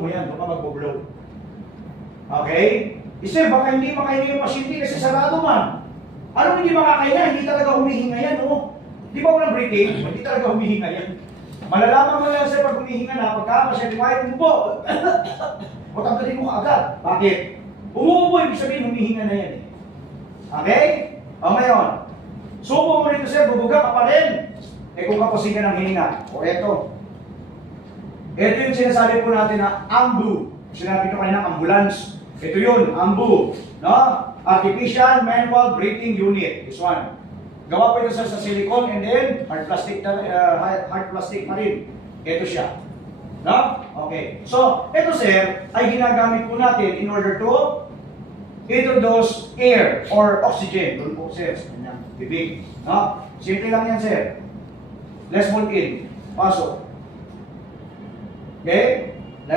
mo yan, doon ka mag-blow. Okay? Sir, baka hindi makahinga yung pasyente kasi sarado man. Ano hindi makakahinga? Hindi talaga humihinga yan, oh. Di ba walang breathing? Hindi talaga humihinga yan. Malalaman mo yan, sir, pag humihinga na, pagka pasyente, kahit umubo, matanggalin mo kaagad. Bakit? Umuubo, ibig sabihin, humihinga na yan. Okay? O ngayon, subo mo rito, sir, bubuga ka pa rin. Kung kapusing ka ng hininga. O eto. Ito yung sinasabi po natin na AMBU. Sinabi ko kanina, ambulance. Ito yun, AMBU. No? Artificial Manual Breathing Unit. This one. Gawa po ito sa silicone and then hard plastic pa rin. Ito siya. No? Okay. So, ito sir, ay ginagamit po natin in order to introduce air or oxygen. Doon po sir, sa kanyang bibig. No? Simple lang yan sir. Let's move in. Pasok. Okay?